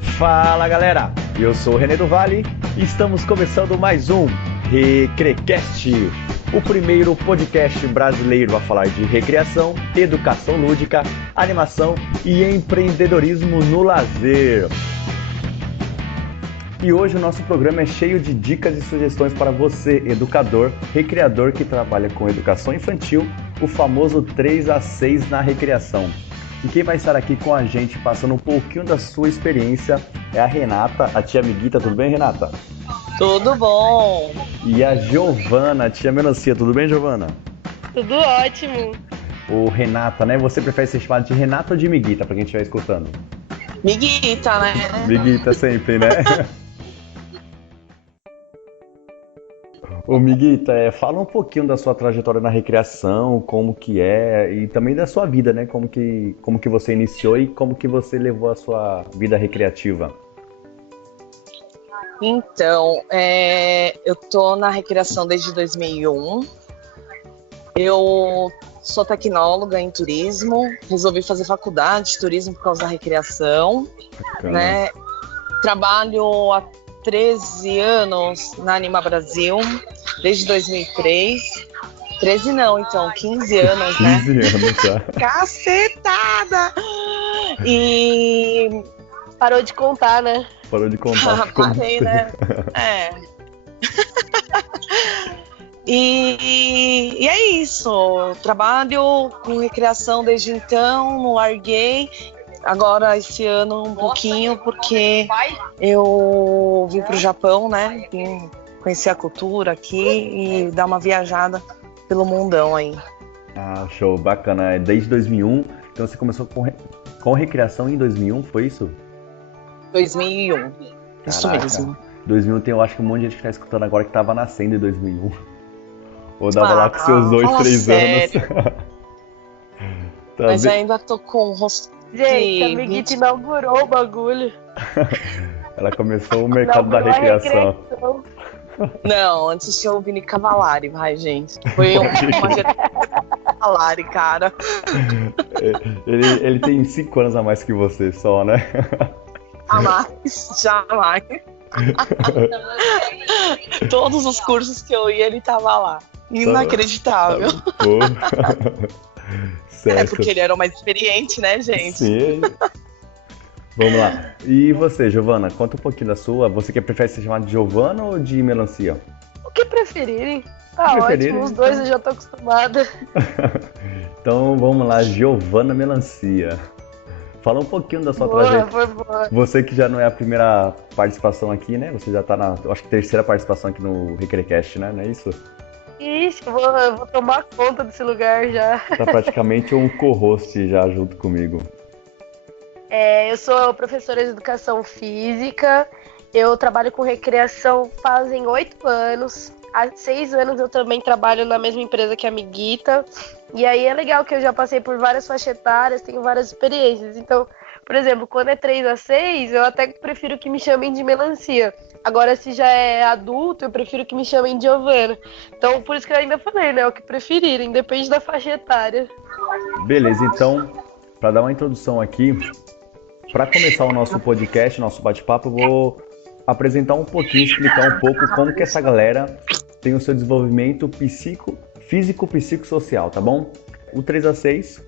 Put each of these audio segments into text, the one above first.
Fala galera, eu sou o René do Vale e estamos começando mais um Recrecast, o primeiro podcast brasileiro a falar de recreação, educação lúdica, animação e empreendedorismo no lazer. E hoje o nosso programa é cheio de dicas e sugestões para você, educador, recreador que trabalha com educação infantil, o famoso 3 a 6 na recreação. E quem vai estar aqui com a gente, passando um pouquinho da sua experiência, é a Renata, a tia Amiguita. Tudo bem, Renata? Tudo bom. E a Giovana, a tia Melancia. Tudo bem, Giovana? Tudo ótimo. O Renata, né? Você prefere ser chamado de Renata ou de Miguita, pra quem estiver escutando? Miguita, né? Miguita sempre, né? Ô Miguita, fala um pouquinho da sua trajetória na recreação, como que é, e também da sua vida, né? Como que você iniciou e como que você levou a sua vida recreativa. Então, eu tô na recreação desde 2001. Eu sou tecnóloga em turismo, resolvi fazer faculdade de turismo por causa da recreação, né? Trabalho há 13 anos na Anima Brasil, desde 2003. 13 não, então, 15 anos, né? 15 anos já. Cacetada! E... Parou de contar, né? Parou de contar. Parei, né? E é isso. Trabalho com recreação desde então, não larguei. Agora, esse ano, um pouquinho, porque eu vim pro Japão, né? Vim conhecer a cultura aqui e dar uma viajada pelo mundão aí. Ah, show, bacana. Desde 2001, então você começou com recreação em 2001, foi isso? 2001. Isso mesmo. 2001 tem, eu acho que um monte de gente que tá escutando agora que tava nascendo em 2001. Ou dava lá com seus 2, 3 anos. Tá Mas bem? ainda tô com o rosto. Gente, a Miguita inaugurou o bagulho. Ela começou o mercado da recreação. Não, antes tinha o Vini Cavallari, vai, gente. Foi uma Cavallari, cara. Ele tem 5 anos a mais que você só, né? Jamais. Todos os cursos que eu ia, ele tava lá. Inacreditável. Pô. Certo. É porque ele era o mais experiente, né, gente? Sim. Vamos lá. E você, Giovana, conta um pouquinho da sua. Você que prefere ser chamada de Giovana ou de Melancia? O que preferirem. Tá ótimo, os dois eu já tô acostumada. Então vamos lá, Giovana Melancia. Fala um pouquinho da sua trajetória. Boa. Você que já não é a primeira participação aqui, né? Você já tá na, acho que terceira participação aqui no Recrecast, né? Não é isso? Ixi, eu vou tomar conta desse lugar já. Tá praticamente um co-host já junto comigo. Eu sou professora de educação física. Eu trabalho com recreação fazem 8 anos. Há 6 anos eu também trabalho na mesma empresa que a Miguita. E aí é legal que eu já passei por várias faixas etárias, tenho várias experiências. Então, por exemplo, quando é 3 a 6, eu até prefiro que me chamem de Melancia. Agora, se já é adulto, eu prefiro que me chamem de Giovana. Então, por isso que eu ainda falei, né? O que preferirem, depende da faixa etária. Beleza, então, para dar uma introdução aqui, para começar o nosso podcast, nosso bate-papo, eu vou apresentar um pouquinho, explicar um pouco como que essa galera tem o seu desenvolvimento físico-psicossocial, tá bom? O 3 a 6,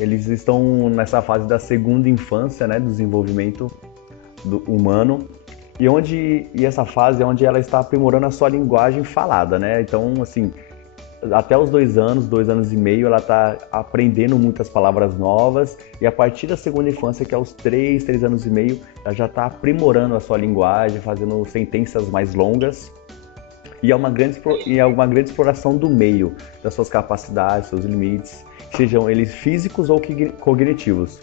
eles estão nessa fase da segunda infância, né, do desenvolvimento do humano, e essa fase é onde ela está aprimorando a sua linguagem falada, né? Então, assim, até os 2 anos e meio, ela está aprendendo muitas palavras novas, e a partir da segunda infância, que é os 3 anos e meio, ela já está aprimorando a sua linguagem, fazendo sentenças mais longas, e é uma grande exploração do meio, das suas capacidades, seus limites, sejam eles físicos ou cognitivos.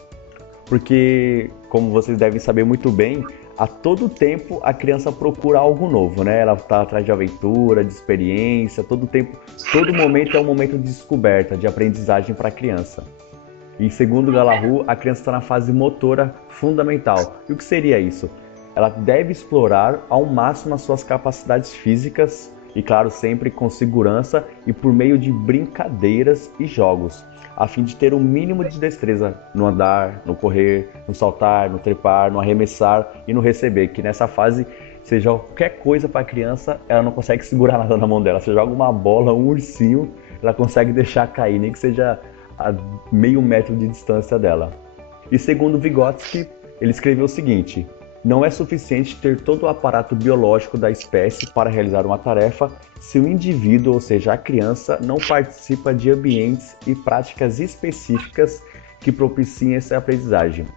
Porque, como vocês devem saber muito bem, a todo tempo a criança procura algo novo, né? Ela está atrás de aventura, de experiência, todo momento é um momento de descoberta, de aprendizagem para a criança. E segundo Galahu, a criança está na fase motora fundamental. E o que seria isso? Ela deve explorar ao máximo as suas capacidades físicas E claro, sempre com segurança e por meio de brincadeiras e jogos, a fim de ter o mínimo de destreza no andar, no correr, no saltar, no trepar, no arremessar e no receber, que nessa fase você joga qualquer coisa para a criança, ela não consegue segurar nada na mão dela. Você joga uma bola, um ursinho, ela consegue deixar cair, nem que seja a meio metro de distância dela. E segundo Vygotsky, ele escreveu o seguinte: não é suficiente ter todo o aparato biológico da espécie para realizar uma tarefa se o indivíduo, ou seja, a criança, não participa de ambientes e práticas específicas que propiciem essa aprendizagem.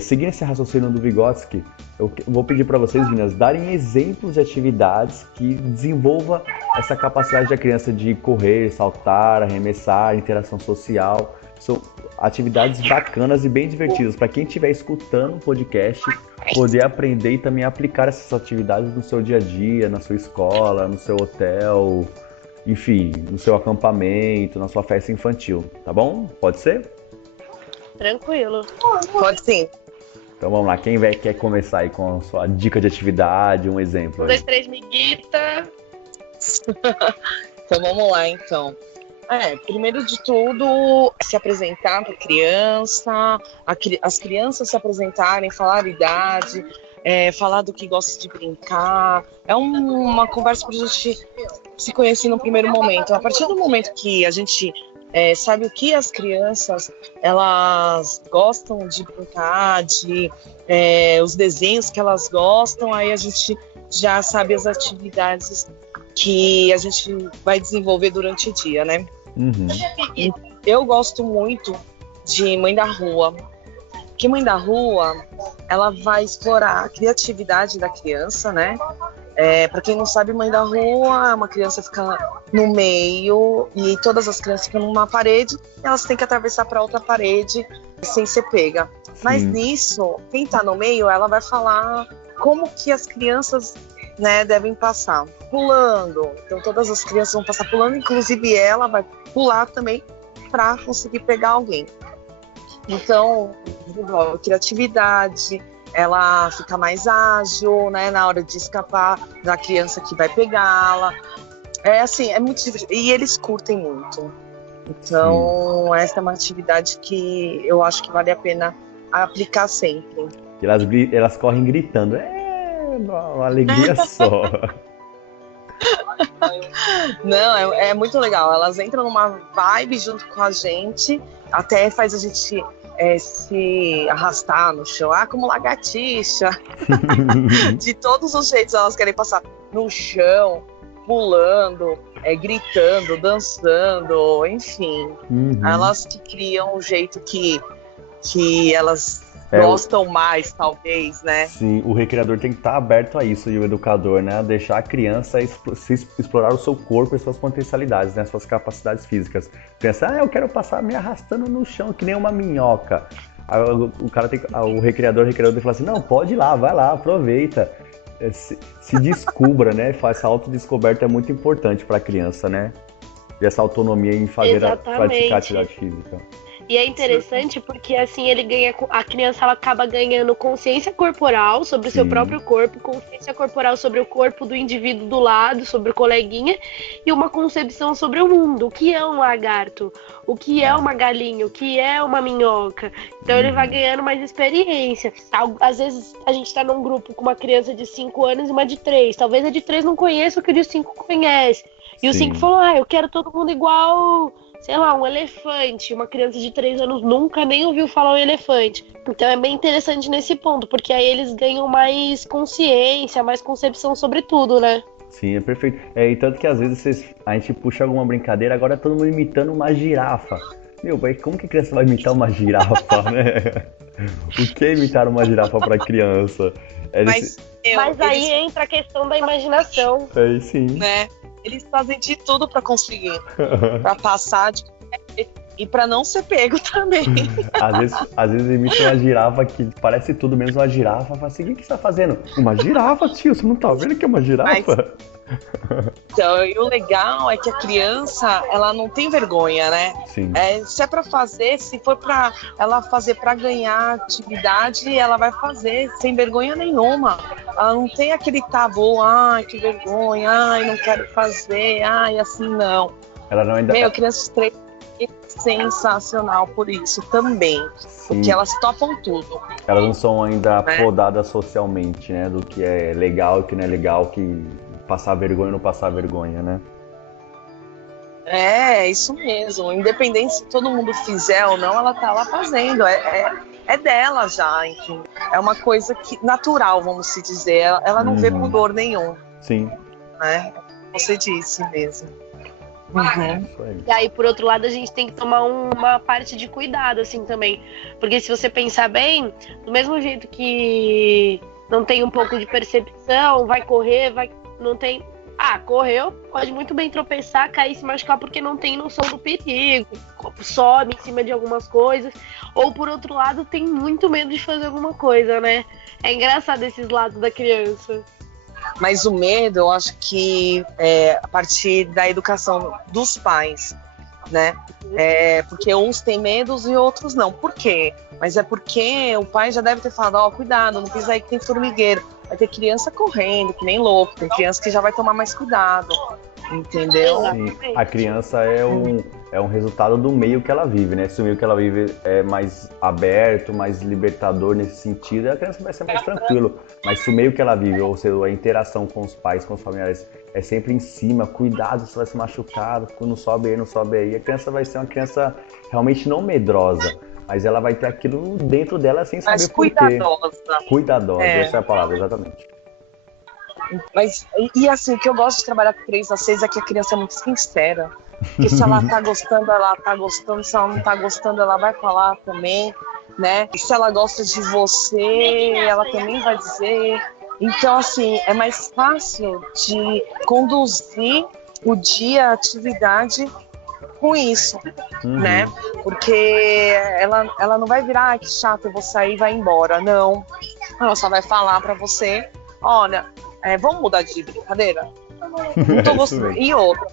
Seguindo esse raciocínio do Vygotsky, eu vou pedir para vocês, meninas, darem exemplos de atividades que desenvolva essa capacidade da criança de correr, saltar, arremessar, interação social. São atividades bacanas e bem divertidas para quem estiver escutando o podcast poder aprender e também aplicar essas atividades no seu dia a dia, na sua escola, no seu hotel, enfim, no seu acampamento, na sua festa infantil, tá bom? Pode ser? Tranquilo. Pode sim. Então vamos lá, quem quer começar aí com a sua dica de atividade, um exemplo? 1, 2, 3, miguita. Então vamos lá, então. Primeiro de tudo, se apresentar para a criança, as crianças se apresentarem, falar a idade, falar do que gosta de brincar. É uma conversa para a gente se conhecer no primeiro momento. A partir do momento que a gente sabe o que as crianças elas gostam de brincar, os desenhos que elas gostam, aí a gente já sabe as atividades que a gente vai desenvolver durante o dia, né? Uhum. Eu gosto muito de Mãe da Rua, porque Mãe da Rua ela vai explorar a criatividade da criança, né? Para quem não sabe, Mãe da Rua é uma criança que fica no meio e todas as crianças ficam numa parede e elas têm que atravessar para outra parede sem ser pega. Sim. Mas nisso, quem está no meio, ela vai falar como que as crianças, né, devem passar. Pulando. Então todas as crianças vão passar pulando, inclusive ela vai pular também para conseguir pegar alguém. Então, criatividade, ela fica mais ágil, né, na hora de escapar da criança que vai pegá-la. É muito divertido. E eles curtem muito. Então, essa é uma atividade que eu acho que vale a pena aplicar sempre. E elas correm gritando. Uma alegria só. Não, é muito legal. Elas entram numa vibe junto com a gente, até faz a gente se arrastar no chão, como lagartixa. De todos os jeitos elas querem passar no chão, pulando, gritando, dançando, enfim. Uhum. Elas que criam o jeito que elas gostam mais, talvez, né? Sim, o recreador tem que estar aberto a isso, e o educador, né? Deixar a criança explorar o seu corpo e suas potencialidades, né? Suas capacidades físicas. Pensa, eu quero passar me arrastando no chão, que nem uma minhoca. Aí o recreador tem que falar assim, não, pode ir lá, vai lá, aproveita. Se descubra, né? Essa autodescoberta é muito importante para a criança, né? E essa autonomia em praticar atividade física. E é interessante porque assim a criança ela acaba ganhando consciência corporal sobre o seu próprio corpo, consciência corporal sobre o corpo do indivíduo do lado, sobre o coleguinha, e uma concepção sobre o mundo. O que é um lagarto? O que é uma galinha? O que é uma minhoca? Então ele vai ganhando mais experiência. Às vezes a gente tá num grupo com uma criança de 5 anos e uma de 3. Talvez a de 3 não conheça o que o de 5 conhece. E o 5 falou, eu quero todo mundo igual, sei lá, um elefante. Uma criança de 3 anos nunca nem ouviu falar um elefante. Então é bem interessante nesse ponto, porque aí eles ganham mais consciência, mais concepção sobre tudo, né? Sim, é perfeito. E tanto que às vezes a gente puxa alguma brincadeira, agora é todo mundo imitando uma girafa. Meu, como que a criança vai imitar uma girafa, né? O que é imitar uma girafa para criança? Mas aí entra a questão da imaginação. Sim. Né? Eles fazem de tudo para conseguir, para passar e para não ser pego também. Às vezes imita uma girafa que parece tudo menos uma girafa. Fala assim, o que você tá fazendo? Uma girafa, tio, você não tá vendo que é uma girafa? Então, e o legal é que a criança, ela não tem vergonha, né? Sim. Se é para fazer, se for para ela fazer para ganhar atividade, ela vai fazer sem vergonha nenhuma. ela não tem aquele tabu, ai, que vergonha, ai, não quero fazer, ai, assim, não. Ela não ainda... Meu, Crianças 3 é sensacional por isso também, Sim. porque elas topam tudo. Elas não são ainda Né? podadas socialmente, né? Do que é legal e que não é legal, que passar vergonha ou não passar vergonha, né? É, isso mesmo. Independente se todo mundo fizer ou não, ela tá lá fazendo. É dela já, enfim. É uma coisa que, natural, vamos se dizer. Ela não vê pudor nenhum, Sim. né? Você disse mesmo. Isso aí. E aí, por outro lado, a gente tem que tomar uma parte de cuidado, assim, também. Porque se você pensar bem, do mesmo jeito que não tem um pouco de percepção, vai correr, não tem... Ah, correu, pode muito bem tropeçar, cair, se machucar porque não tem noção do perigo, sobe em cima de algumas coisas. Ou, por outro lado, tem muito medo de fazer alguma coisa, né? É engraçado esses lados da criança. Mas o medo, eu acho que é a partir da educação dos pais, né? Porque uns têm medos e outros não. Por quê? Mas é porque o pai já deve ter falado, ó, cuidado, não pisa aí que tem formigueiro. Vai ter criança correndo, que nem louco. Tem criança que já vai tomar mais cuidado. Entendeu? Sim, a criança é um resultado do meio que ela vive, né? Se o meio que ela vive é mais aberto, mais libertador nesse sentido, a criança vai ser mais tranquilo. Mas se o meio que ela vive, ou seja, a interação com os pais, com os familiares, é sempre em cima, cuidado, você vai se machucar, não sobe aí, não sobe aí. A criança vai ser uma criança realmente não medrosa, mas ela vai ter aquilo dentro dela sem saber por quê. Cuidadosa, essa é a palavra, exatamente. Mas, e assim, o que eu gosto de trabalhar com 3 a 6 é que a criança é muito sincera. Porque se ela tá gostando, ela tá gostando. Se ela não tá gostando, ela vai falar também, né? E se ela gosta de você, ela também vai dizer. Então, assim, é mais fácil de conduzir o dia, a atividade com isso, né? Porque ela não vai virar, ah, que chato, eu vou sair e vai embora. Não. Ela só vai falar pra você, olha... vamos mudar de brincadeira? Não tô gostando. E outra,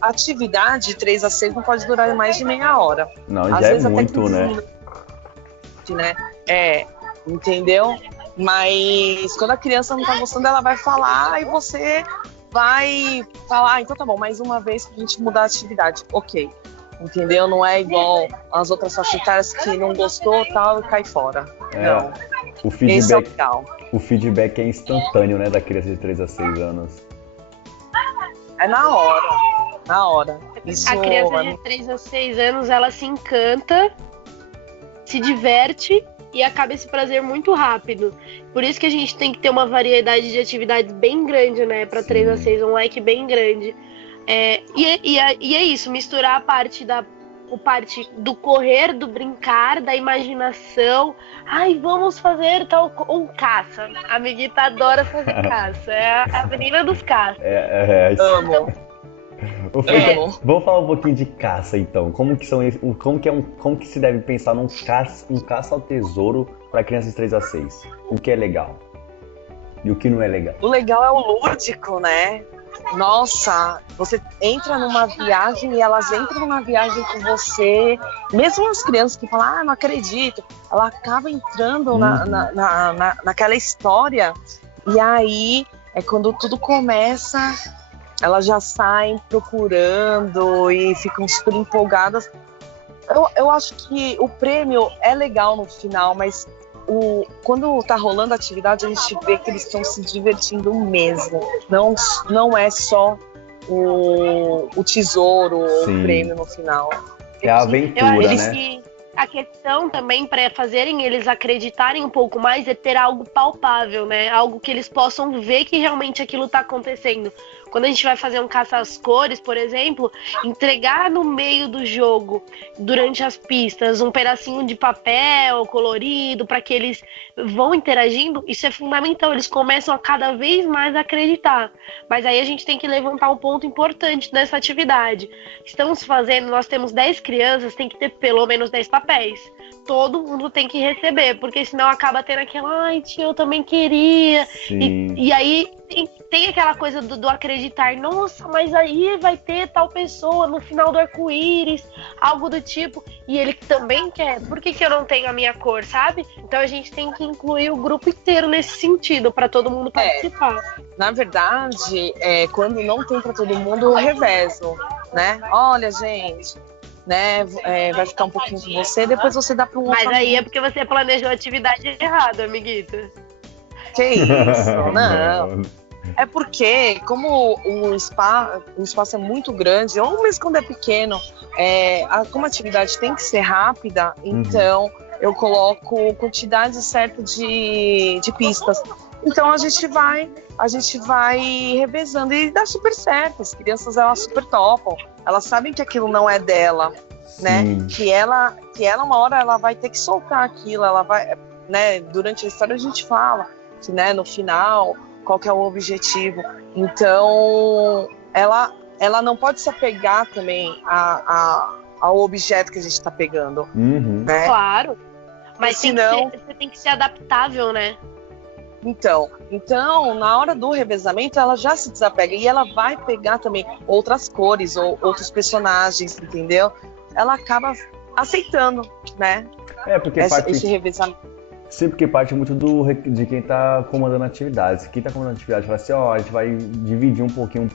atividade 3 a 6 não pode durar mais de meia hora. Não, às já vezes é até muito, 15 né? minutos, né? Entendeu? Mas quando a criança não tá gostando, ela vai falar e você vai falar, então tá bom, mais uma vez pra gente mudar a atividade. Ok. Entendeu? Não é igual as outras faixas etárias que não gostou, tal, e cai fora. Não. Esse é o legal. O feedback é instantâneo, né, da criança de 3 a 6 anos. É na hora. Isso a criança de 3 a 6 anos, ela se encanta, se diverte e acaba esse prazer muito rápido. Por isso que a gente tem que ter uma variedade de atividades bem grande, né, para 3 a 6, um leque bem grande. E é isso, misturar a parte do correr, do brincar, da imaginação. Ai, vamos fazer um caça. A amiguita adora fazer caça. É a menina dos caças. Amo. Vamos falar um pouquinho de caça, então. Como que se deve pensar num caça ao tesouro para crianças de 3 a 6? O que é legal e o que não é legal? O legal é o lúdico, né? Nossa, você entra numa viagem e elas entram numa viagem com você. Mesmo as crianças que falam, ah, não acredito, ela acaba entrando naquela história. E aí é quando tudo começa, elas já saem procurando e ficam super empolgadas. Eu acho que o prêmio é legal no final, mas quando tá rolando a atividade, a gente vê que eles estão se divertindo mesmo. Não é só o tesouro, Sim. o prêmio no final. É a aventura, né? Que a questão também para fazerem eles acreditarem um pouco mais é ter algo palpável, né? Algo que eles possam ver que realmente aquilo tá acontecendo. Quando a gente vai fazer um caça às cores, por exemplo, entregar no meio do jogo, durante as pistas, um pedacinho de papel colorido para que eles vão interagindo, isso é fundamental. Eles começam a cada vez mais acreditar. Mas aí a gente tem que levantar um ponto importante nessa atividade. Estamos fazendo, nós temos 10 crianças, tem que ter pelo menos 10 papéis. papéis. Todo mundo tem que receber, porque senão acaba tendo aquela, ai, tia, eu também queria. E aí tem aquela coisa do acreditar, nossa, mas aí vai ter tal pessoa no final do arco-íris, algo do tipo, e ele também quer, por que eu não tenho a minha cor, sabe? Então a gente tem que incluir o grupo inteiro nesse sentido, para todo mundo participar. Na verdade, quando não tem para todo mundo, eu revezo, né? Olha, gente, né? Vai ficar um pouquinho com você, depois você dá para um outro. Mas aí é porque você planejou a atividade errada, amiguito. Que isso? Não. É porque, como o espaço é muito grande, ou mesmo quando é pequeno, como a atividade tem que ser rápida, então eu coloco quantidade certa de pistas. Então a gente vai revezando e dá super certo. As crianças, elas super topam. Elas sabem que aquilo não é dela, né? Que ela uma hora ela vai ter que soltar aquilo. Ela vai, né? Durante a história a gente fala que, né? No final, qual que é o objetivo? Então ela não pode se apegar também ao objeto que a gente está pegando, né? Claro. Mas você tem que ser adaptável, né? Então, na hora do revezamento, ela já se desapega e ela vai pegar também outras cores ou outros personagens, entendeu? Ela acaba aceitando, né? Porque esse revezamento. Sim, porque parte muito de quem está comandando a atividade. Quem está comandando a atividade fala assim, a gente vai dividir um pouquinho,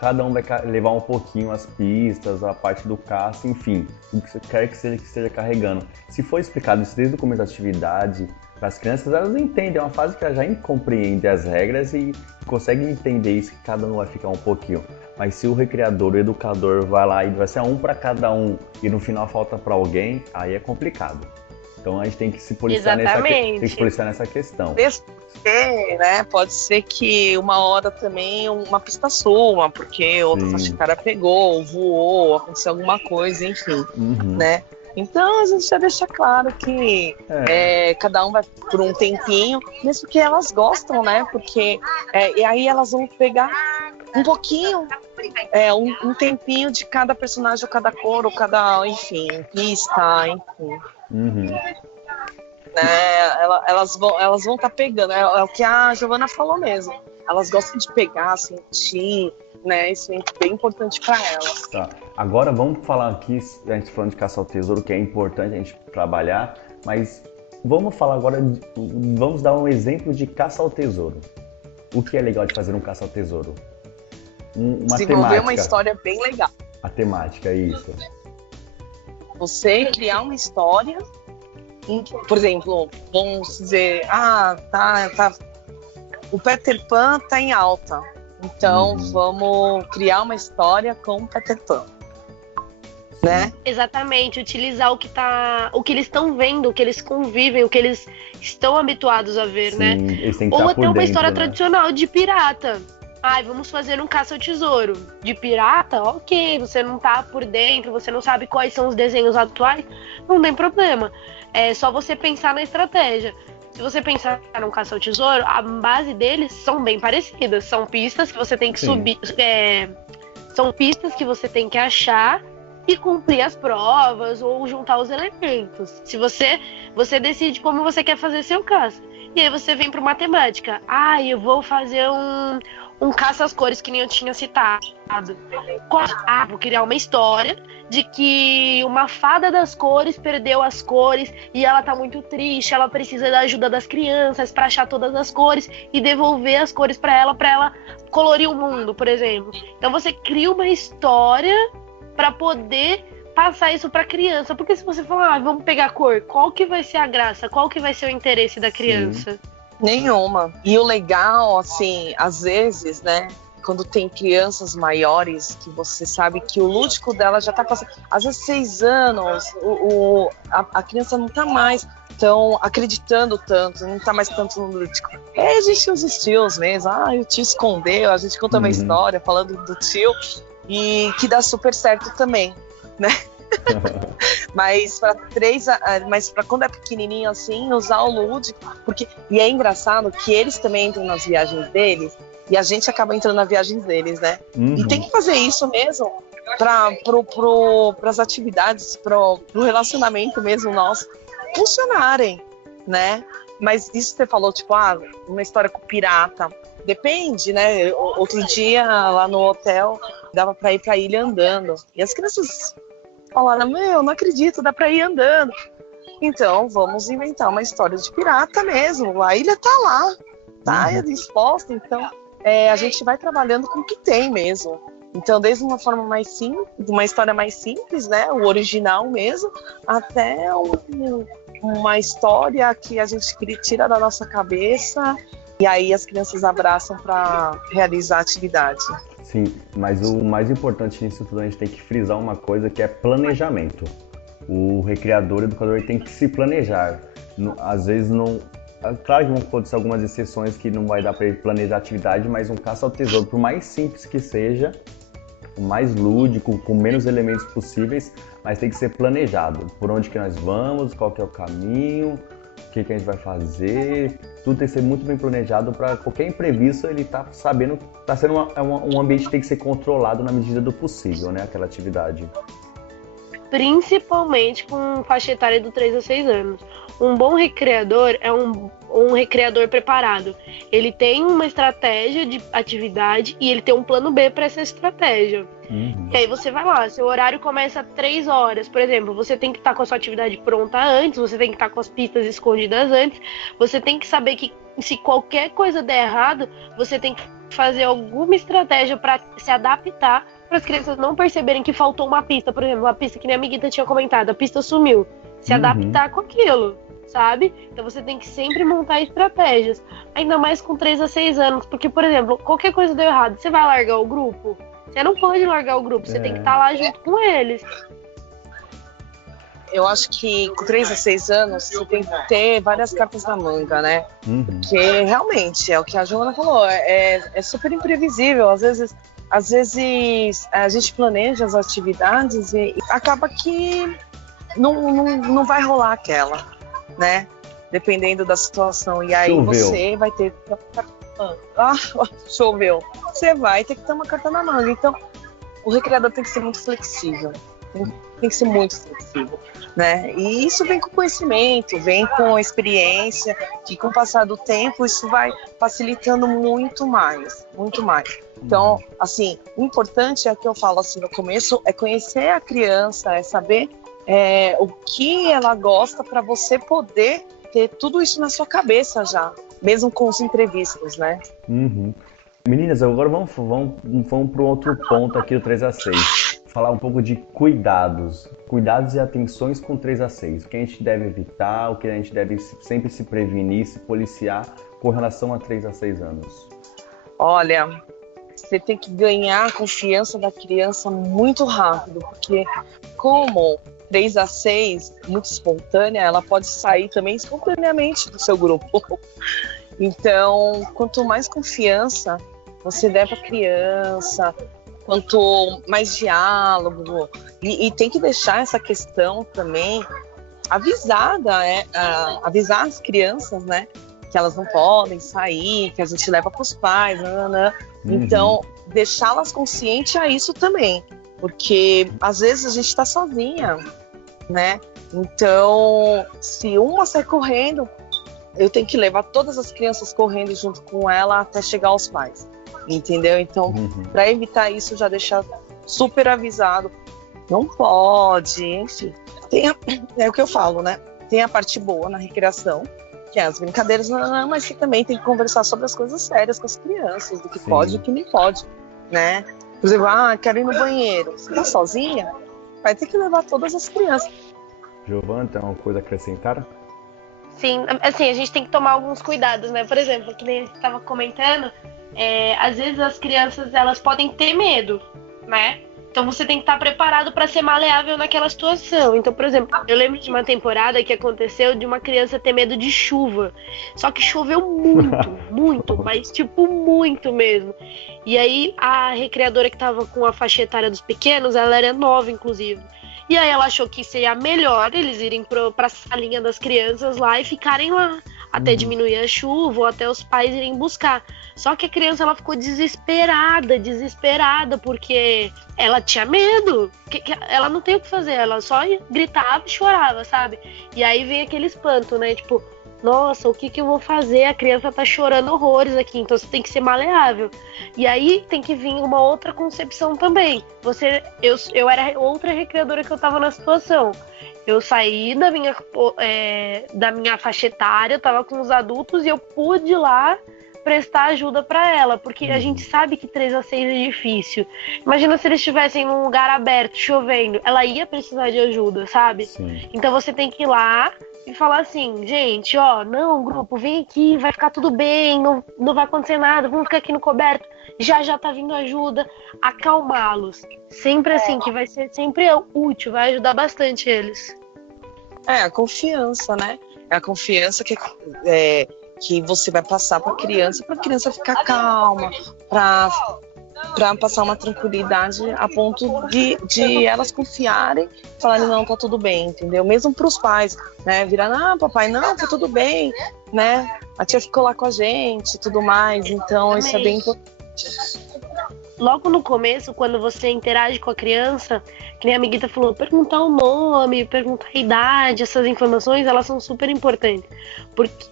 cada um vai levar um pouquinho as pistas, a parte do caça, enfim, o que você quer que esteja carregando. Se for explicado isso desde o começo da atividade, para as crianças, elas entendem, é uma fase que elas já compreendem as regras e conseguem entender isso, que cada um vai ficar um pouquinho. Mas se o recreador, o educador vai lá e vai ser um para cada um e no final falta para alguém, aí é complicado. Então a gente tem que se policiar nessa questão. Porque, né, pode ser que uma hora também uma pista suma, porque outra faixa etária pegou, voou, aconteceu alguma coisa, enfim, né? Então a gente já deixa claro que cada um vai por um tempinho, mesmo que elas gostam, né? Porque e aí elas vão pegar um pouquinho, um tempinho de cada personagem, ou cada cor, ou cada, enfim, pista, enfim. Né? Elas vão estar pegando, é o que a Giovana falou mesmo. Elas gostam de pegar, sentir, né? Isso é bem importante para elas. Tá. Agora vamos falar aqui, a gente falando de caça ao tesouro, que é importante a gente trabalhar, mas vamos falar agora, vamos dar um exemplo de caça ao tesouro. O que é legal de fazer um caça ao tesouro? Desenvolver uma história bem legal. A temática, isso. Você criar uma história, por exemplo, vamos dizer, o Peter Pan tá em alta, então vamos criar uma história com o Peter Pan, né? Exatamente, utilizar o que eles estão vendo, o que eles convivem, o que eles estão habituados a ver, né? Ou até uma história tradicional de pirata. Vamos fazer um caça ao tesouro. De pirata, ok, você não tá por dentro, você não sabe quais são os desenhos atuais, não tem problema. É só você pensar na estratégia. Se você pensar num caça ao tesouro, a base deles são bem parecidas. São pistas que você tem que subir. São pistas que você tem que achar e cumprir as provas ou juntar os elementos. Se você decide como você quer fazer seu caça. E aí você vem para matemática. Eu vou fazer um caça às cores, que nem eu tinha citado. Vou criar uma história de que uma fada das cores perdeu as cores e ela tá muito triste, ela precisa da ajuda das crianças para achar todas as cores e devolver as cores para ela colorir o mundo, por exemplo. Então você cria uma história para poder passar isso para criança, porque se você falar, vamos pegar cor, qual que vai ser a graça, qual que vai ser o interesse da criança? Sim. Nenhuma. E o legal, assim, às vezes, né, quando tem crianças maiores, que você sabe que o lúdico dela já tá passando, às vezes 6 anos, a criança não tá mais tão acreditando tanto, não tá mais tanto no lúdico. A gente usa os tios mesmo, o tio escondeu, a gente conta uma história falando do tio, e que dá super certo também, né? Mas para quando é pequenininho assim, usar o lúdico, e é engraçado que eles também entram nas viagens deles e a gente acaba entrando nas viagens deles, né? E tem que fazer isso mesmo, para as atividades, para o relacionamento mesmo nosso funcionarem, né? Mas isso que você falou, tipo, uma história com pirata, depende, né? Outro dia, lá no hotel, dava para ir para a ilha andando. E as crianças falaram, não acredito, dá para ir andando. Então, vamos inventar uma história de pirata mesmo. A ilha tá lá, tá exposta. Então, a gente vai trabalhando com o que tem mesmo. Então, desde uma forma mais simples, uma história mais simples, né? O original mesmo, até uma história que a gente tira da nossa cabeça e aí as crianças abraçam para realizar a atividade. Sim, mas o mais importante nisso tudo, a gente tem que frisar uma coisa que é planejamento. O recreador, o educador, tem que se planejar. Às vezes não... Claro que vão acontecer algumas exceções que não vai dar para ele planejar a atividade, mas um caça ao tesouro, por mais simples que seja, o mais lúdico, com menos elementos possíveis, mas tem que ser planejado. Por onde que nós vamos, qual que é o caminho, o que a gente vai fazer. Tudo tem que ser muito bem planejado para qualquer imprevisto ele tá sabendo, tá sendo um ambiente que tem que ser controlado na medida do possível, né? Aquela atividade. Principalmente com faixa etária do 3 a 6 anos. Um bom recreador é um recreador preparado. Ele tem uma estratégia de atividade e ele tem um plano B para essa estratégia. E aí você vai lá, seu horário começa às 3 horas, por exemplo, você tem que estar com a sua atividade pronta antes, você tem que estar com as pistas escondidas antes, você tem que saber que se qualquer coisa der errado, você tem que fazer alguma estratégia para se adaptar para as crianças não perceberem que faltou uma pista, por exemplo, uma pista que nem a amiguita tinha comentado, a pista sumiu, se adaptar com aquilo, sabe? Então você tem que sempre montar estratégias, ainda mais com 3 a 6 anos, porque, por exemplo, qualquer coisa deu errado, você vai largar o grupo? Você não pode largar o grupo, você tem que estar lá junto com eles. Eu acho que com 3 a 6 anos você tem que ter várias cartas na manga, né? Porque realmente, é o que a Joana falou, é super imprevisível. Às vezes a gente planeja as atividades e acaba que não vai rolar aquela, né? Dependendo da situação. E aí você vai ter... choveu. Você vai ter que ter uma carta na manga. Então, o recreador tem que ser muito flexível. Tem que ser muito flexível, né? E isso vem com conhecimento, vem com experiência, que com o passar do tempo isso vai facilitando muito mais, muito mais. Então, assim, o importante é o que eu falo assim no começo, é conhecer a criança, é saber o que ela gosta para você poder ter tudo isso na sua cabeça já, mesmo com os imprevistos, né? Meninas, agora vamos para um outro ponto aqui do 3 a 6. Falar um pouco de cuidados e atenções com 3 a 6. O que a gente deve evitar, o que a gente deve sempre se prevenir, se policiar com relação a 3 a 6 anos. Olha, você tem que ganhar a confiança da criança muito rápido, porque como 3 a 6, muito espontânea, ela pode sair também espontaneamente do seu grupo. Então, quanto mais confiança você der para a criança, quanto mais diálogo, e tem que deixar essa questão também avisada, avisar as crianças, né, que elas não podem sair, que a gente leva para os pais, Então, deixá-las conscientes a isso também, porque às vezes a gente está sozinha, né? Então, se uma sai correndo, eu tenho que levar todas as crianças correndo junto com ela até chegar aos pais, entendeu? Então, para evitar isso, já deixar super avisado, não pode, enfim. É o que eu falo, né? Tem a parte boa na recreação, que é as brincadeiras, mas você também tem que conversar sobre as coisas sérias com as crianças, do que pode e o que não pode, né? Por exemplo, quero ir no banheiro, você tá sozinha? Vai ter que levar todas as crianças. Giovana, tem alguma coisa a acrescentar? Sim, assim, a gente tem que tomar alguns cuidados, né? Por exemplo, que nem você estava comentando, às vezes as crianças, elas podem ter medo, né? Então você tem que estar preparado para ser maleável naquela situação. Então, por exemplo, eu lembro de uma temporada que aconteceu de uma criança ter medo de chuva. Só que choveu muito, mas tipo muito mesmo. E aí a recreadora que estava com a faixa etária dos pequenos, ela era nova, inclusive. E aí ela achou que seria melhor eles irem pra salinha das crianças lá e ficarem lá até diminuir a chuva ou até os pais irem buscar. Só que a criança ela ficou desesperada, porque ela tinha medo. Ela não tem o que fazer, ela só gritava e chorava, sabe? E aí vem aquele espanto, né? Tipo, nossa, o que eu vou fazer? A criança tá chorando horrores aqui, então você tem que ser maleável. E aí tem que vir uma outra concepção também. Eu era outra recreadora que eu tava na situação. Eu saí da minha faixa etária, eu tava com os adultos e eu pude ir lá prestar ajuda para ela, porque a gente sabe que 3 a 6 é difícil. Imagina se eles estivessem num lugar aberto, chovendo, ela ia precisar de ajuda, sabe? Sim. Então você tem que ir lá e falar assim, gente, ó, não, grupo, vem aqui, vai ficar tudo bem, não vai acontecer nada, vamos ficar aqui no coberto, já tá vindo ajuda, acalmá-los. Sempre assim, que vai ser sempre útil, vai ajudar bastante eles. É a confiança, né? É a confiança que você vai passar para a criança ficar calma, para passar uma tranquilidade a ponto de elas confiarem, falarem, não, tá tudo bem, entendeu? Mesmo para os pais, né? Virar, papai, não, tá tudo bem, né? A tia ficou lá com a gente e tudo mais, então isso é bem importante. Logo no começo, quando você interage com a criança, que nem a amiguita falou, perguntar o nome, perguntar a idade, essas informações, elas são super importantes.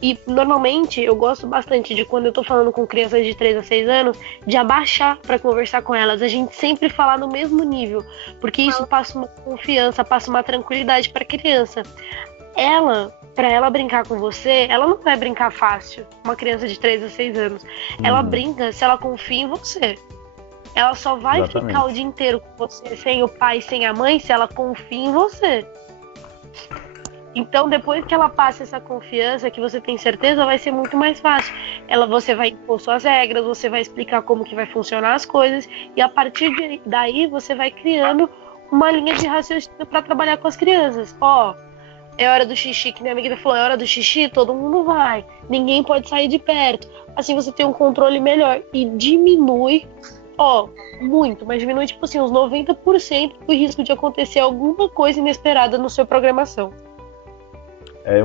E normalmente eu gosto bastante de quando eu tô falando com crianças de 3 a 6 anos, de abaixar para conversar com elas. A gente sempre falar no mesmo nível, porque isso passa uma confiança, passa uma tranquilidade para a criança. Para ela brincar com você, ela não vai brincar fácil, uma criança de 3 a 6 anos. Ela brinca se ela confia em você. Ela só vai ficar o dia inteiro com você, sem o pai, sem a mãe, se ela confia em você. Então, depois que ela passa essa confiança, que você tem certeza, vai ser muito mais fácil. Você vai impor suas regras, você vai explicar como que vai funcionar as coisas, e a partir daí você vai criando uma linha de raciocínio para trabalhar com as crianças. É hora do xixi, que minha amiga falou, é hora do xixi, todo mundo vai. Ninguém pode sair de perto. Assim você tem um controle melhor e diminui muito, mas diminui tipo assim, uns 90% o risco de acontecer alguma coisa inesperada na sua programação.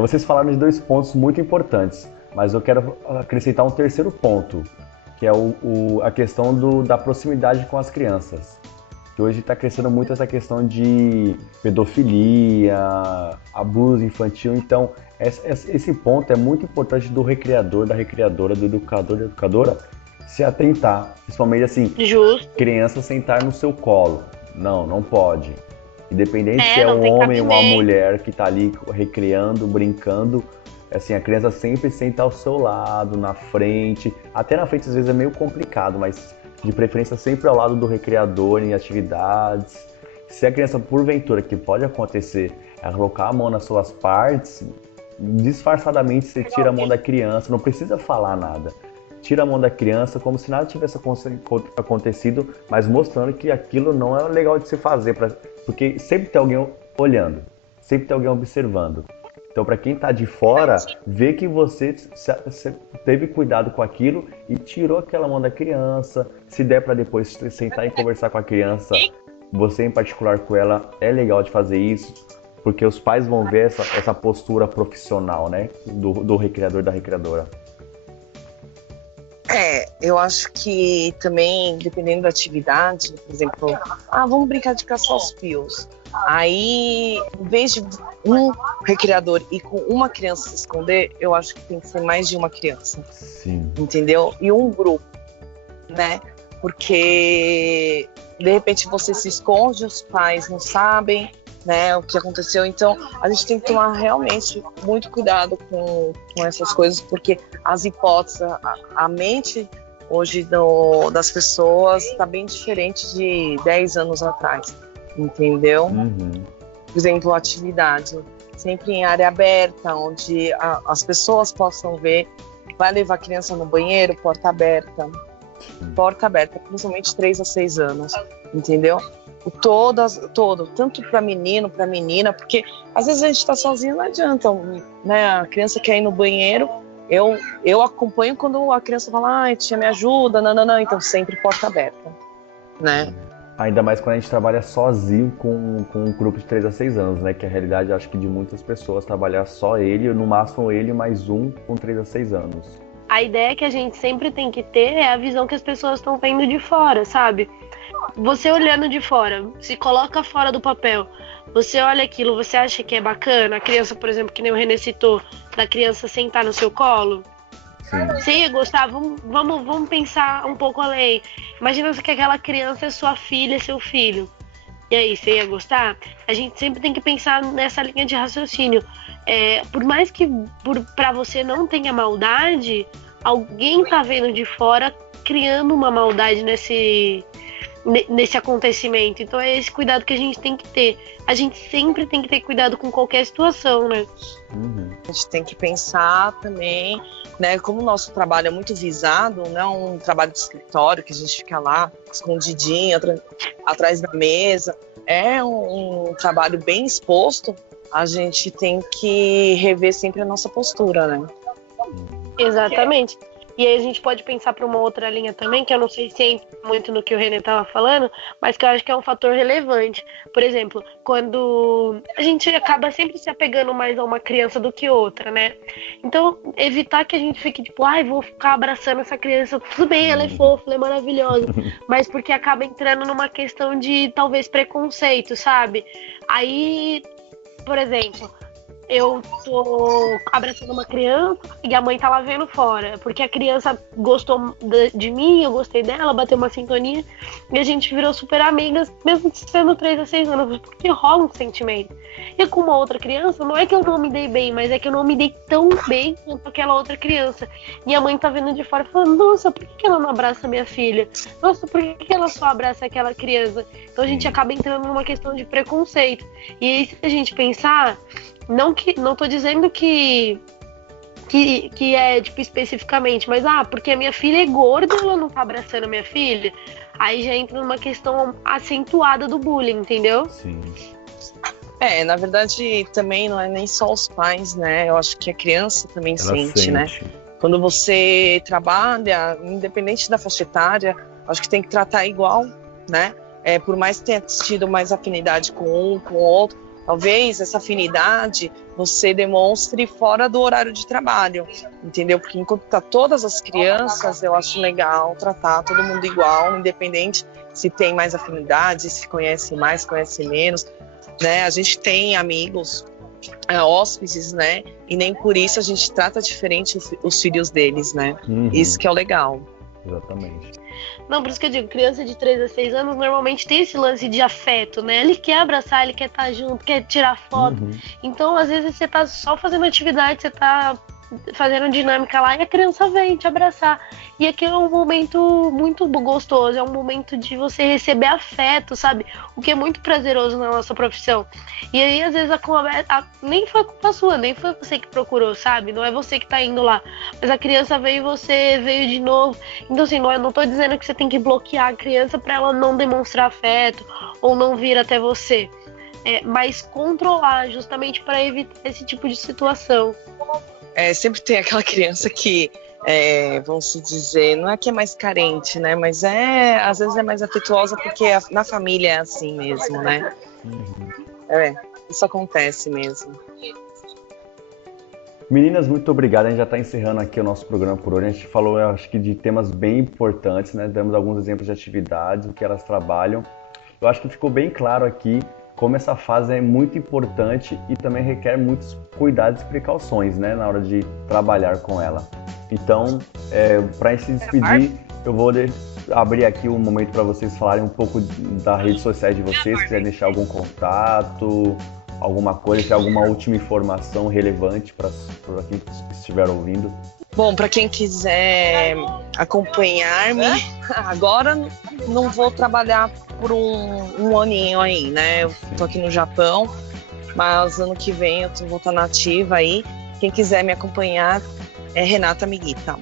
Vocês falaram de 2 pontos muito importantes, mas eu quero acrescentar um terceiro ponto, que é a questão da proximidade com as crianças. Que hoje está crescendo muito essa questão de pedofilia, abuso infantil, então esse ponto é muito importante do recreador, da recreadora, do educador, da educadora, se atentar, principalmente assim, criança sentar no seu colo. Não pode. Independente se é um homem ou uma mulher que está ali recreando, brincando, assim, a criança sempre senta ao seu lado, na frente. Até na frente às vezes é meio complicado, mas de preferência sempre ao lado do recreador em atividades. Se a criança, porventura, que pode acontecer, é colocar a mão nas suas partes, disfarçadamente você tira a mão da criança, não precisa falar nada. Tira a mão da criança como se nada tivesse acontecido, mas mostrando que aquilo não é legal de se fazer, porque sempre tem alguém olhando, sempre tem alguém observando. Então, para quem está de fora, vê que você teve cuidado com aquilo e tirou aquela mão da criança. Se der para depois sentar e conversar com a criança, você em particular com ela, é legal de fazer isso, porque os pais vão ver essa postura profissional, né, do recreador, da recreadora. Eu acho que também, dependendo da atividade, por exemplo, vamos brincar de caçar os pios. Aí, em vez de um recreador ir com uma criança se esconder, eu acho que tem que ser mais de uma criança. Sim. Entendeu? E um grupo, né? Porque, de repente, você se esconde, os pais não sabem, né, o que aconteceu. Então, a gente tem que tomar realmente muito cuidado com essas coisas, porque as hipóteses, a mente hoje das pessoas está bem diferente de 10 anos atrás, entendeu? Por exemplo, atividade sempre em área aberta, onde as pessoas possam ver. Vai levar a criança no banheiro, porta aberta, principalmente 3 a 6 anos, entendeu? Tanto para menino, para menina, porque às vezes a gente está sozinho, não adianta, né? A criança quer ir no banheiro, eu acompanho quando a criança fala, tia, me ajuda, não, então sempre porta aberta, né? Ainda mais quando a gente trabalha sozinho com um grupo de 3 a 6 anos, né? Que a realidade, acho que de muitas pessoas, trabalhar só ele, no máximo ele mais um com 3 a 6 anos. A ideia que a gente sempre tem que ter é a visão que as pessoas estão vendo de fora, sabe? Você olhando de fora, se coloca fora do papel, você olha aquilo, você acha que é bacana? A criança, por exemplo, que nem o René citou, da criança sentar no seu colo? Sim. Você ia gostar? Vamos pensar um pouco além. Imagina que aquela criança é sua filha, seu filho. E aí, você ia gostar? A gente sempre tem que pensar nessa linha de raciocínio. Por mais que pra você não tenha maldade, alguém tá vendo de fora criando uma maldade nesse acontecimento. Então é esse cuidado que a gente tem que ter. A gente sempre tem que ter cuidado com qualquer situação, né? Uhum. A gente tem que pensar também, né? Como o nosso trabalho é muito visado, não é um trabalho de escritório que a gente fica lá escondidinho atrás da mesa. É um trabalho bem exposto. A gente tem que rever sempre a nossa postura, né? Exatamente. E aí a gente pode pensar para uma outra linha também, que eu não sei se entra muito no que o René estava falando, mas que eu acho que é um fator relevante. Por exemplo, quando a gente acaba sempre se apegando mais a uma criança do que outra, né? Então, evitar que a gente fique tipo, vou ficar abraçando essa criança, tudo bem, ela é fofa, ela é maravilhosa, mas porque acaba entrando numa questão de, talvez, preconceito, sabe? Aí, por exemplo, eu tô abraçando uma criança e a mãe tá lá vendo fora, porque a criança gostou de mim, eu gostei dela, bateu uma sintonia e a gente virou super amigas, mesmo sendo 3 a 6 anos, porque rola um sentimento. E com uma outra criança, não é que eu não me dei bem, mas é que eu não me dei tão bem quanto aquela outra criança. E a mãe tá vendo de fora falando, nossa, por que ela não abraça minha filha? Nossa, por que ela só abraça aquela criança? Então a gente acaba entrando numa questão de preconceito. E aí, se a gente pensar, não tô dizendo que é, tipo, especificamente, mas, porque a minha filha é gorda, ela não tá abraçando a minha filha. Aí já entra numa questão acentuada do bullying, entendeu? Sim. Na verdade, também não é nem só os pais, né? Eu acho que a criança também Ela sente, né? Quando você trabalha, independente da faixa etária, acho que tem que tratar igual, né? Por mais que tenha tido mais afinidade com um, com o outro, talvez essa afinidade você demonstre fora do horário de trabalho, entendeu? Porque enquanto tá todas as crianças, eu acho legal tratar todo mundo igual, independente se tem mais afinidade, se conhece mais, se conhece menos, né? A gente tem amigos, hóspedes, né? E nem por isso a gente trata diferente os filhos deles, né? Uhum. Isso que é o legal. Exatamente. Não, por isso que eu digo, criança de 3 a 6 anos normalmente tem esse lance de afeto, né? Ele quer abraçar, ele quer estar junto, quer tirar foto. Uhum. Então, às vezes, você tá só fazendo atividade, você tá fazendo dinâmica lá e a criança vem te abraçar. E aquilo é um momento muito gostoso, é um momento de você receber afeto, sabe? O que é muito prazeroso na nossa profissão. E aí, às vezes, nem foi culpa sua, nem foi você que procurou, sabe? Não é você que tá indo lá. Mas a criança veio e você veio de novo. Então, assim, não tô dizendo que você tem que bloquear a criança pra ela não demonstrar afeto ou não vir até você. Mas controlar, justamente para evitar esse tipo de situação. Sempre tem aquela criança que, vamos se dizer, não é que é mais carente, né? Mas às vezes é mais afetuosa porque na família é assim mesmo, né? Uhum. Isso acontece mesmo. Meninas, muito obrigado. A gente já está encerrando aqui o nosso programa por hoje. A gente falou, eu acho que, de temas bem importantes, né? Demos alguns exemplos de atividades, o que elas trabalham. Eu acho que ficou bem claro aqui como essa fase é muito importante e também requer muitos cuidados e precauções, né, na hora de trabalhar com ela. Então, para se despedir, eu vou abrir aqui um momento para vocês falarem um pouco das redes sociais de vocês, se quiser deixar algum contato, alguma coisa, se alguma última informação relevante para quem estiver ouvindo. Bom, para quem quiser acompanhar-me, agora não vou trabalhar por um aninho aí, né? Eu tô aqui no Japão, mas ano que vem eu vou estar nativa aí. Quem quiser me acompanhar é Renata Miguita.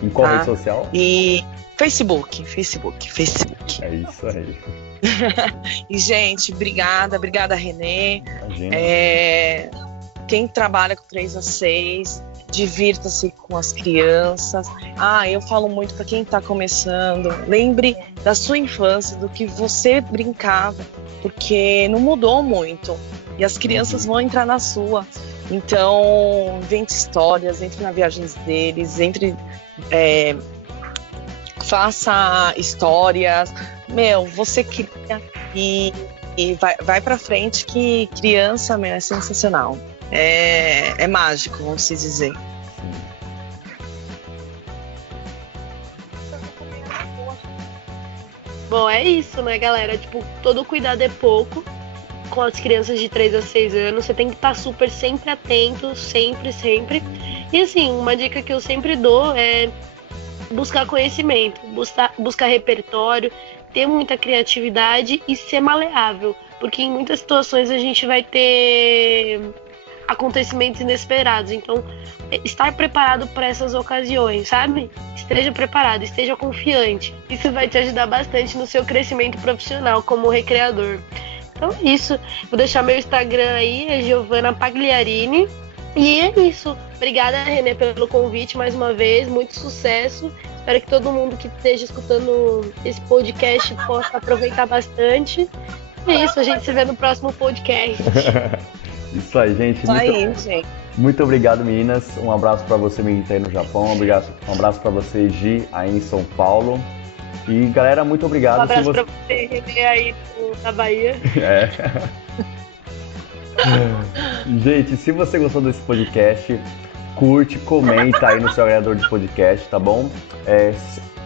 Em qual rede social? E Facebook. É isso aí. E, gente, obrigada, Renê. Imagina. Quem trabalha com 3 a 6, divirta-se com as crianças. Eu falo muito para quem está começando, lembre da sua infância, do que você brincava, porque não mudou muito e as crianças vão entrar na sua. Então, invente histórias, entre na viagem deles, faça histórias. Você cria e vai pra frente, que criança, é sensacional. É mágico, vamos se dizer. Bom, é isso, né, galera? Tipo, todo cuidado é pouco com as crianças de 3 a 6 anos. Você tem que estar sempre atento, sempre. E assim, uma dica que eu sempre dou é buscar conhecimento, buscar repertório, ter muita criatividade e ser maleável, porque em muitas situações a gente vai ter acontecimentos inesperados. Então, estar preparado para essas ocasiões, sabe? Esteja preparado, esteja confiante. Isso vai te ajudar bastante no seu crescimento profissional como recreador. Então é isso. Vou deixar meu Instagram aí, é Giovanna Pagliarini. E é isso. Obrigada, Renê, pelo convite mais uma vez. Muito sucesso. Espero que todo mundo que esteja escutando esse podcast possa aproveitar bastante. É isso, a gente se vê no próximo podcast. Isso aí, gente. Gente. Muito obrigado, meninas. Um abraço para você, Miguita, aí no Japão. Um abraço para você, Gi, aí em São Paulo. E, galera, muito obrigado. Um abraço para você, Renê, aí na Bahia. Gente, se você gostou desse podcast, curte, comenta aí no seu agregador de podcast, tá bom?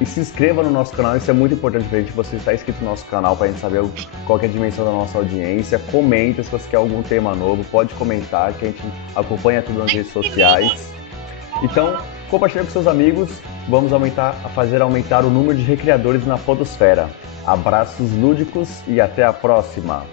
E se inscreva no nosso canal, isso é muito importante pra gente. Você está inscrito no nosso canal pra gente saber qual que é a dimensão da nossa audiência. Comenta se você quer algum tema novo, pode comentar, que a gente acompanha tudo nas redes sociais. Então, compartilhe com seus amigos. Vamos fazer aumentar o número de recreadores na podosfera. Abraços lúdicos e até a próxima!